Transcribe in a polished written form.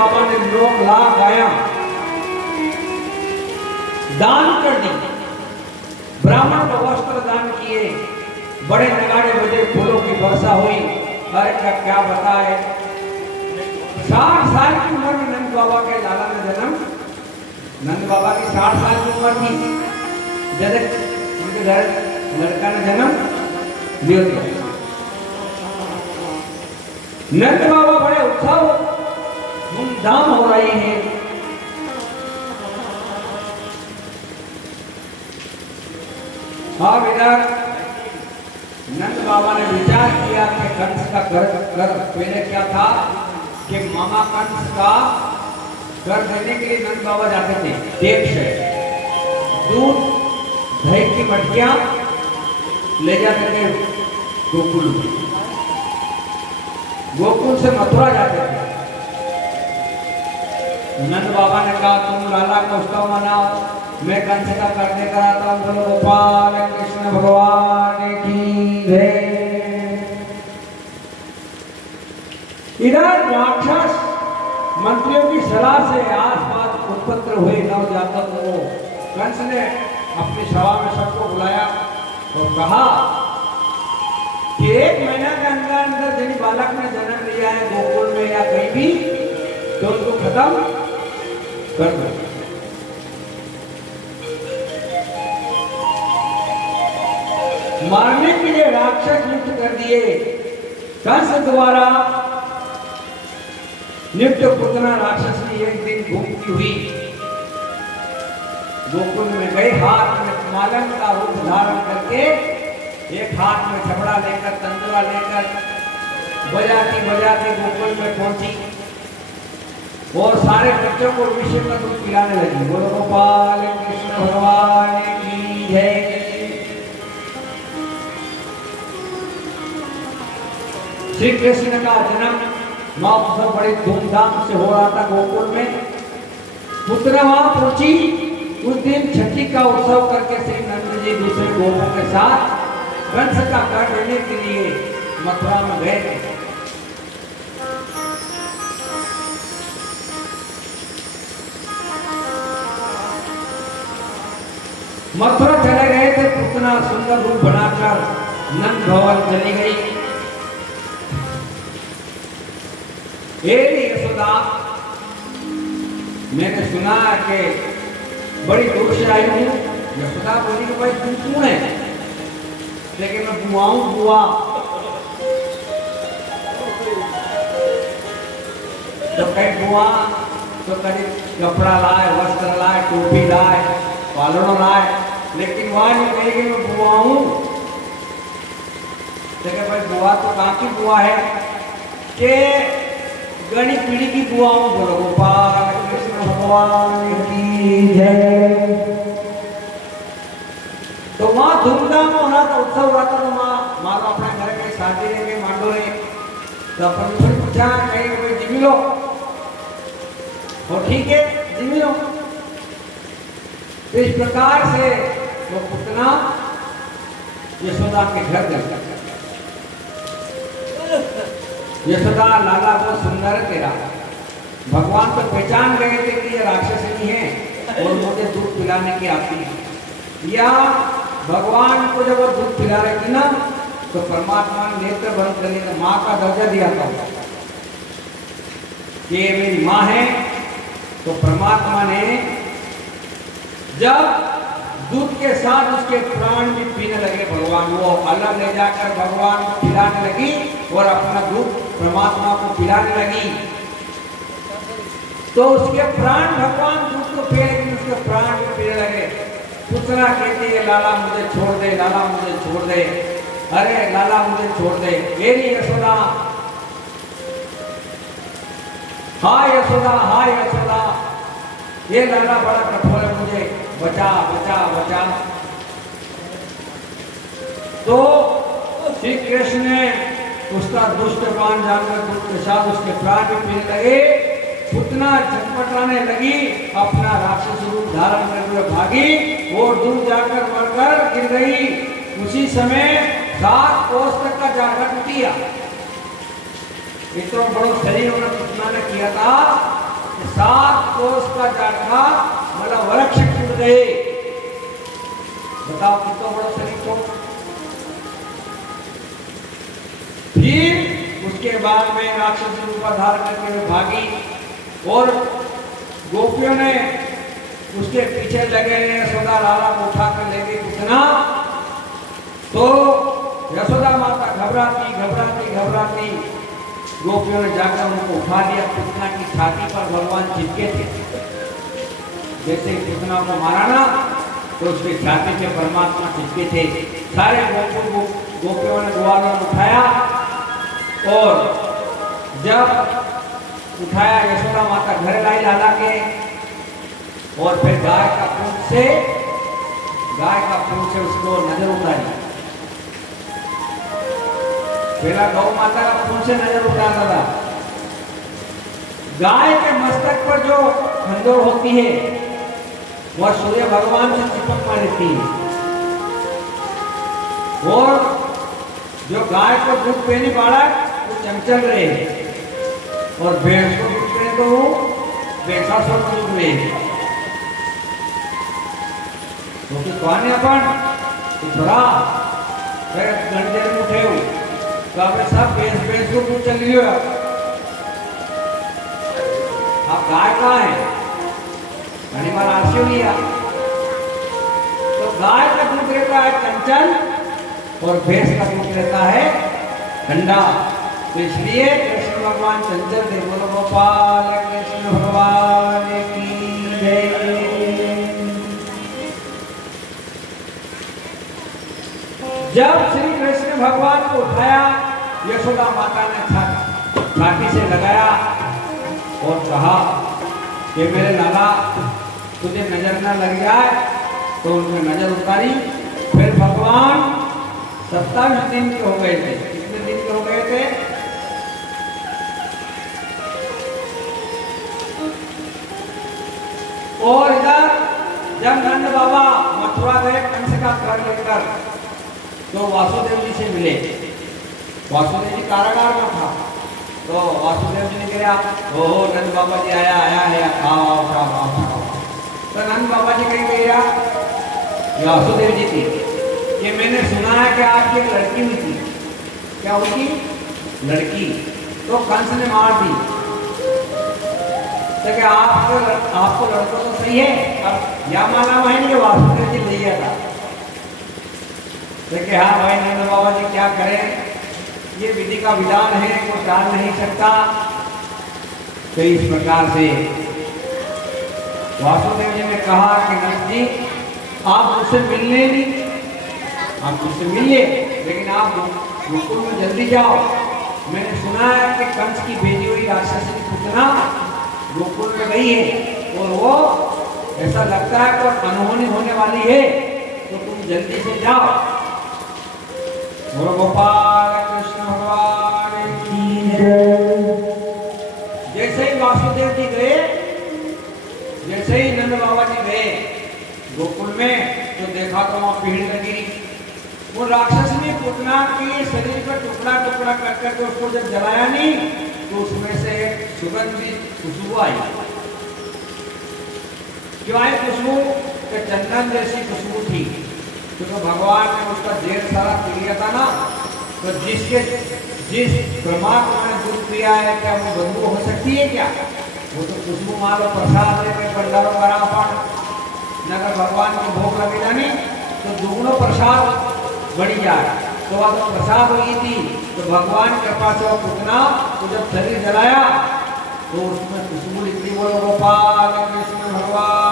बाबा ने 9 लाख गाया दान कर दी, ब्राह्मण को वस्त्र दान किए, बड़े नगाड़े बजे, फूलों की वर्षा हुई। अरे क्या बताए, 60 साल की उम्र में नंद बाबा के लाला ने जन्म, नंद बाबा की 60 साल की उम्र थी जब उनके घर लड़का ने जन्म लिया। नंद बाबा बड़े उत्साह धूमधाम हो रही है। अब इधर नंद बाबा ने विचार किया कि कंस का घर पहले क्या था कि मामा कंस का घर देने के लिए नंद बाबा जाते थे देव से दूध दही की मटकियां ले जाते थे गोकुल, गोकुल से मथुरा जाते थे। नंद बाबा ने कहा तुम लाला को उत्सव मनाओ, मैं कंस का करने कराता हूँ। बोलो गोपाल कृष्ण भगवान की जय। इधर राक्षस मंत्रियों की सलाह से आसपास उत्पन्न हुए नवजातक को कंस ने अपनी सभा में सबको बुलाया और कहा कि 1 महीना के अंदर अंदर जिन बालक ने जन्म लिया है गोकुल में या कहीं भी, तो उनको खत्म कर दो। मारने के लिए राक्षस नियुक्त कर दिए। कंस द्वारा नियुक्त पुतना राक्षस ने एक दिन घूमती हुई गोकुल में गई, हाथ में मालन का रूप धारण करके, एक हाथ में छबड़ा लेकर तंदुरा लेकर बजाती बजाती गोकुल में पहुंची और सारे बच्चों को विषय का दूध पिलाने लगी। बोलो गोपाल कृष्ण भगवान की जय। श्री कृष्ण का जन्म महोत्सव बड़ी धूमधाम से हो रहा था गोकुल में। पुत्र वहां पहुंची, उस दिन छठी का उत्सव करके श्री नंद जी दूसरे गोपों के साथ कंस का घर लेने के लिए मथुरा में गए थे। मथुरा चले गए थे, पुतना सुंदर रूप बनाकर नंद भवन चली गई। यशोदा, मैंने सुना कि बड़ी दूर से आई हूँ। यशोदा बोली कि भाई तू कौन है? लेकिन मैं बुआ हूँ, बुआ। तो कहीं बुआ तो कहीं कपड़ा लाए, वस्त्र लाए, टोपी लाए, पालना लाए, लेकिन वहां नहीं कही कि मैं बुआ हूँ। लेकिन भाई बुआ तो कहाँ की बुआ है कि गणी पीढ़ी की बुआ हूँ। बोलो गोपाल कृष्ण भगवान की जय। तो वहां धूमधाम हो रहा था, उत्सव हो रहा था। तो मारो अपने घर में शादी रह गई, मांडो रहे, तो अपन फिर पूछा कहीं कोई जिमी लो, और ठीक है जिमी लो। इस प्रकार से वो पुतना यशोदा के घर गया। यशोदा, लाला बहुत सुंदर है तेरा। भगवान तो पहचान गए थे कि ये राक्षसी है और मुझे दूध पिलाने की आती है। या भगवान को जब वो दूध पिला रही थी ना, तो परमात्मा ने नेत्र बंद करने का माँ का दर्जा दिया था कि ये मेरी माँ है। तो परमात्मा ने जब दूध के साथ उसके प्राण भी पीने लगे, भगवान वो अलग ले जाकर भगवान को पिलाने लगी और अपना दूध परमात्मा को पिलाने लगी। तो उसके प्राण, भगवान दूध को पिए लेकिन उसके प्राण भी पीने लगे। पुतना कहती है लाला मुझे छोड़ दे, लाला मुझे छोड़ दे, अरे लाला मुझे छोड़ दे। मेरी यशोदा, हाय यशोदा, हाय यशोदा, ये लाला बड़ा कठोर है, मुझे बचा बचा बचा। तो श्री कृष्ण ने उसका दुष्ट प्राण जानकर दुष्ट के साथ उसके प्राण भी पीने लगे। पुतना छटपटाने लगी, अपना राक्षस रूप धारण करते हुए भागी और दूर जाकर मरकर गिर गई। उसी समय 7 कोस तक का जाकर किया। इतना बड़ा शरीर उन्होंने पुतना ने किया था का जाट था, मतलब वृक्ष टूट गए। बताओ कितना बड़ा शरीर को। फिर उसके बाद में राक्षस रूप धारण करके वे भागी और गोपियों ने उसके पीछे लगे। यशोदा लाला को उठाकर ले गई पूतना। तो यशोदा माता घबराती घबराती घबराती गोपियों ने जाकर उनको उठा लिया। पूतना की छाती पर भगवान चिपके थे। जैसे पूतना को मारा ना तो उसकी छाती पे परमात्मा चिपके थे। सारे गोपियों ने ग्वालों ने उठाया और जब उठाया यशोदा माता घर लाई लाला के और फिर गाय का पूंछ से उसको नजर उतारी। पहला गौ माता का पूंछ से नजर उतारता था। गाय के मस्तक पर जो खंजर होती है वह सूर्य भगवान से चिपक में रहती है और जो गाय को दूध पीने वाला वो चंचल रहे और भैंस को दूध पीने तो वो भैंसासुर को दूध रहे। क्योंकि कौन अपन थोड़ा गणदेव में उठे हो तो आपने सब भैंस को दूध चल रही हो। आप गाय कहाँ है? घनी बार आरसी लिया तो गाय का दूध रहता है चंचल और भैंस का दूध रहता है ठंडा। तो इसलिए कृष्ण भगवान चंचल थे। बोलो गोपाल कृष्ण भगवान की जय। जब श्री कृष्ण भगवान को उठाया यशोदा माता ने छाती से लगाया और कहा कि मेरे लाला तुझे नजर न लग जाए। तो उन्होंने नजर उतारी। फिर भगवान 27 दिन के हो गए थे। कितने दिन के हो गए थे? और इधर जब नंद बाबा मथुरा गए कंस का कर लेकर तो वासुदेव जी से मिले। वासुदेव जी कारागार में था तो वासुदेव जी ने कहा ओहो नंद बाबा जी आया है खाओ। तो नंद बाबा जी कहीं गया वासुदेव जी थी कि मैंने सुना है कि आपकी एक लड़की हुई थी। क्या हुई? लड़की। तो कंस ने मार दी। तो क्या आपको लड़कों तो सही है। अब यह माना है कि वासुदेव जी ले गया था। तो हाँ भाई नंद बाबा जी क्या करें, ये विधि का विधान है, कोई टाल नहीं सकता। तो इस प्रकार से वासुदेव जी ने कहा कि नंद जी आप मुझसे मिलने नहीं, आप मुझसे मिलिए लेकिन आप गोकुल में जल्दी जाओ। मैंने सुना है कि कंस की भेजी हुई राक्षसी पूतना गोकुल में गई है और वो ऐसा लगता है कि अनहोनी होने वाली है, तो तुम जल्दी से जाओ। बोलो गोपाल कृष्ण भगवान की जय। जैसे ही वासुदेव जी गए, जैसे ही नंद बाबा जी गए गोकुल में तो देखा तो वहां भीड़ लगी। वो राक्षस ने पूतना के शरीर पर टुकड़ा टुकड़ा कर करके उसको जब जलाया नहीं तो उसमें से सुगंधी खुशबू आई। क्यों आई खुशबू? कि चंदन जैसी खुशबू थी। क्योंकि भगवान ने उसका ढेर सारा पी लिया था ना, तो जिस ब्रह्मा को मैंने दूध पिया है क्या वो बदबू हो सकती है क्या? वो तो खुशबू मारो प्रसाद लेके पंडारों बराबर नगर भगवान को भोग लगे जानी तो दुगुनो प्रसाद बढ़ी जाए। तो वह तो प्रसाद हुई थी। तो भगवान के पास वो पूतना तो जब शरीर जलाया तो उसमें खुशबू निकली। बोलो गोपाल कृष्ण भगवान